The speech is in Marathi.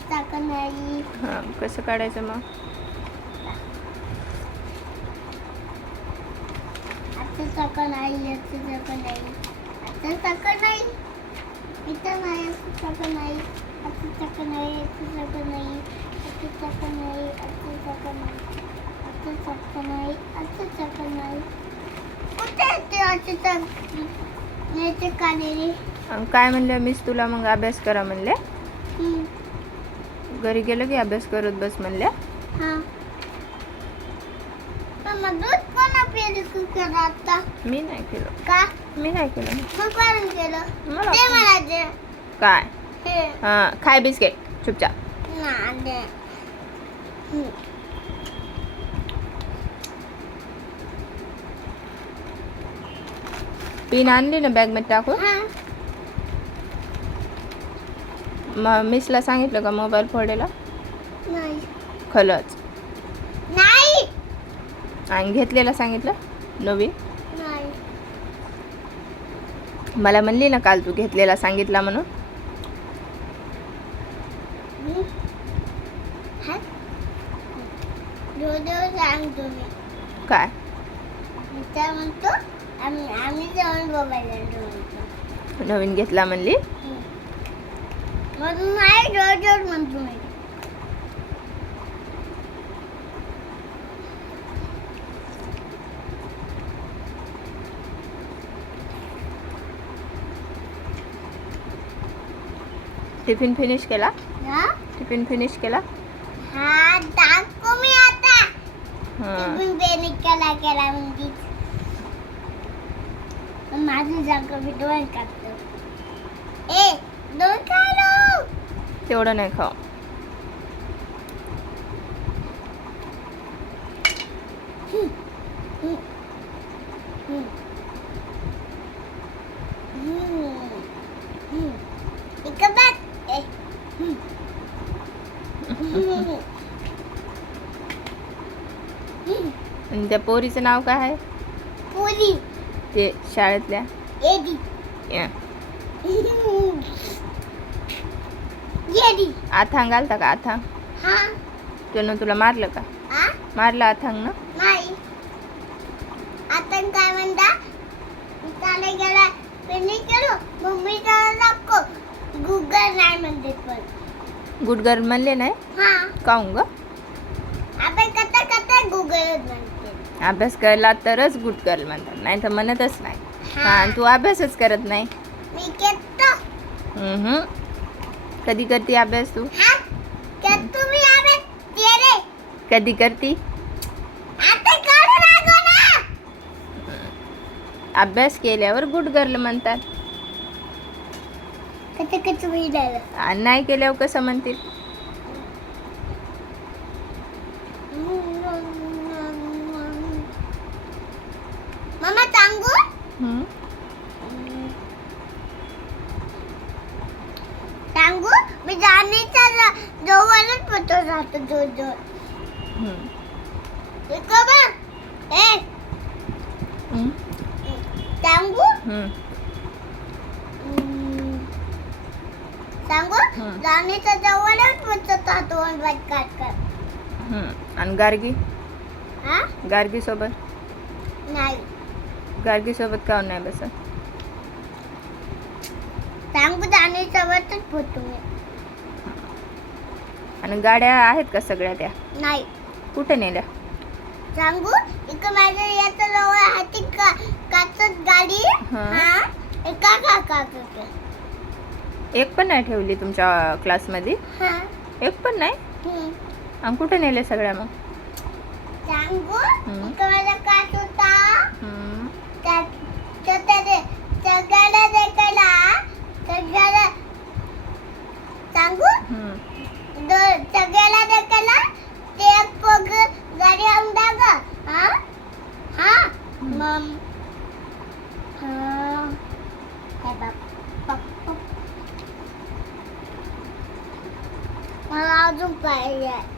नाही हां कसं काढायचं मग नाही नाही नाही इथं नाही असं नाही असं नाही नाही असं नाही असं नाही असं नाही असं चाकं नाही कुठे येते असं काय म्हणलं मीच तुला मग अभ्यास करा म्हणल्या हम्म. घरी गेलं की अभ्यास करत बस म्हणल्या. दूध कोणा आता? मी नाही केलं. का? मी नाही केलं. मग कोण केलं? मला ते काय? हे. हां खाय बिस्किट. चुपचाप. पिन आणली ना बॅगमध्ये टाकून? हा. मग मिसला सांगितलं का मोबाईल फोडायला नाही. खलच नाही. आणि घेतलेला सांगितलं? नवीन नाही. मला म्हणली ना काल तू घेतलेला सांगितला म्हणून. हा? सांगतो मी. काय? मी म्हणतो आम्ही आम्ही जाऊन मोबाईल म्हणतो नवीन घेतला म्हणली? म्हणून टिफिन फिनिश केला? हा? टिफिन फिनिश केला? हा दाखव मी आता. हां. टिफिन केला केला म्हणजे. माझं जागा मी डोळे काढतो ए दोन खालो तेवढं नाही खाऊ. आणि त्या पोरीचं नाव काय आहे? पुरी. ते शाळेतल्या. एडी आथांग आलता का आथांग? हा. त्यानं तुला मारलं का? मारलं आथांग ना आता काय म्हणता? त्याला गेला पेनी केलो मम्मी गुगल नाही म्हणते पण. गुड गर्ल म्हणले नाही? हा. काऊन ग? आपण कथा कथा गुगल म्हणते. अभ्यास करला तरच गुड गर्ल म्हणतात नाही तर म्हणतच नाही. हा. तू अभ्यासच करत नाही. मी केतो हम्म. कधी करते अभ्यास तू? कधी करती? अभ्यास केल्यावर गुड गर्ल म्हणतात. नाही केल्यावर कसं म्हणतील? हम्म. सांगू मी जाणीच्या जवळच पतो राहतो जो जो हम्म. इकडं बघ. ए हम्म. सांगू. सांगू. जाणीच्या जवळच पतो राहतो वाट काट कर हम्म. आणि गार्गी हा गार्गी सोबत नाही गार्गी सोबत काऊन नाही बसत सांगू वरच पोतो मी आणि गाड्या आहेत का सगळ्या त्या? नाही. कुठे नेल्या? सांगू इकडं माझ्या याच्या जवळ हाती का काचत गाडी. हं. हा. एका का का का एक पण नाही ठेवली तुमच्या क्लासमध्ये? हा. एक पण नाही? हम्म. आणि कुठे नेले सगळ्या मग? सांगू हं. इकडं काच होता हम्म. त्या त्या- त्या- त्या- सगळ्याला देखायला सगळ्याला सांगू हम्म. द- सगळ्याला देखायला ते एक पग गाडी आणता ग हा हा मम हा हे बघ पप्पा मला अजून पाहिजे